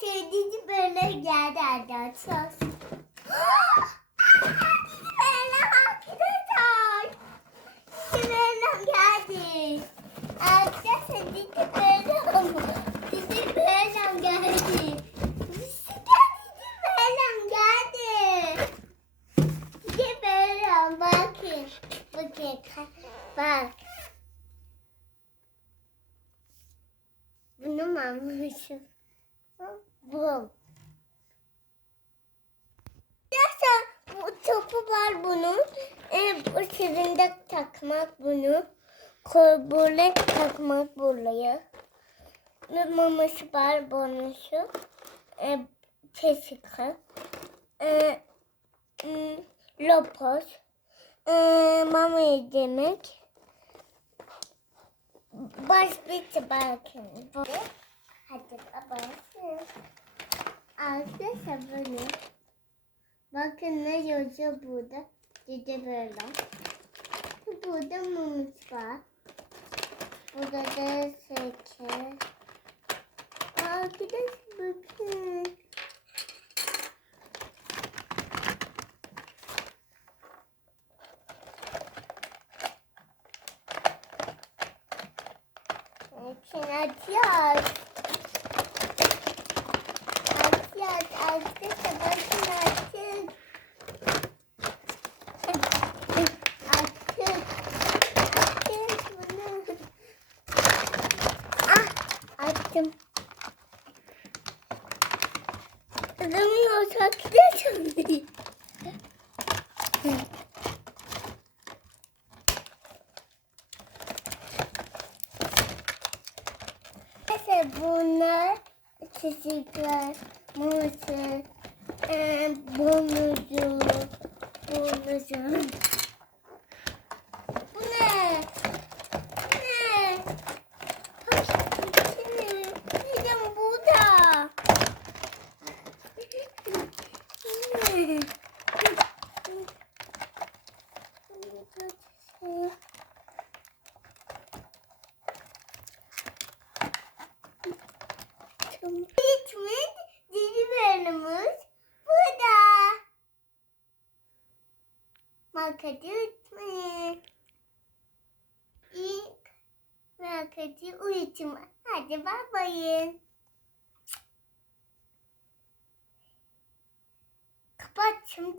sevdiğim böyle geldi arkadaşlar. Bakın. Bak. Bunu mu almışım? Bu. Arkadaşlar bu topu var bunun. E, bu çizimde takmak bunu. Kol böyle takmak buraya. Maması var bonusu. E, kesika. E, m, lopos. E, mama yemek. Baş bitti bakın. Bu- Hadi babası. Arkadaşlar bunu. Bakın ne yazıyor burada. Dedi böyle. Burada mumuz var. Burada da şeker. Arkadaş bakın. Bakın açıyoruz. Açıyoruz. Arkadaşlar bakın açıyoruz. Açtık. Açtık bunu. Ah, açtım. Kızımıyor arkadaşım. Neyse bunlar çiçekler, muzlu, e, bonuzu, bonuzu. Bu ne? Bu ne? İçine. Neden burada? Ne? Bitmiş Ütme. İlk markacı uyutma. Hadi babayın. Kapat şimdi.